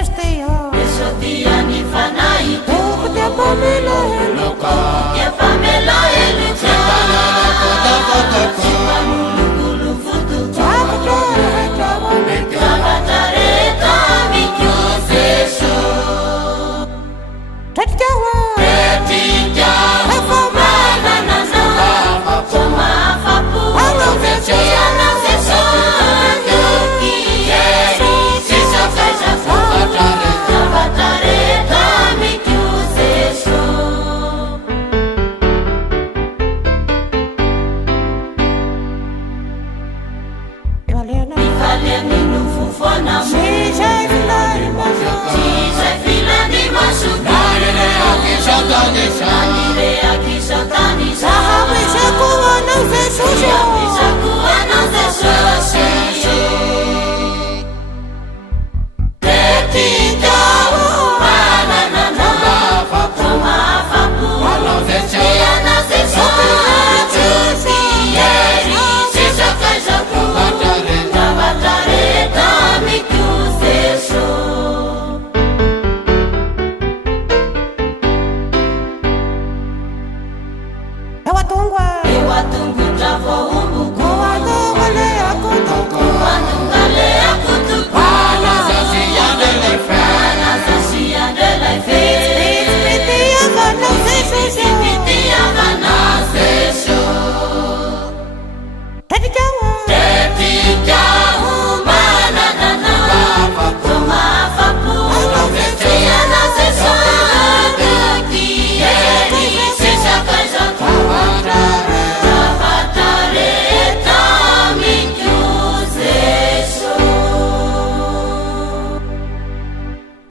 Estia Esotia ni fanai Te pamela Loko Te pamela eluka Sipanulu futu Tabatareta Mikyo seso Tetijawa Tetijawa Efomana nana Toma fapu Tetiana seso Andoki Sisa kaisa Tabatareta Mikyo seso Ifaleni nufufona Shisha filani mashuka Sisa filani masuka Nanire akishatani Sahabu shakuwa na ufe shusha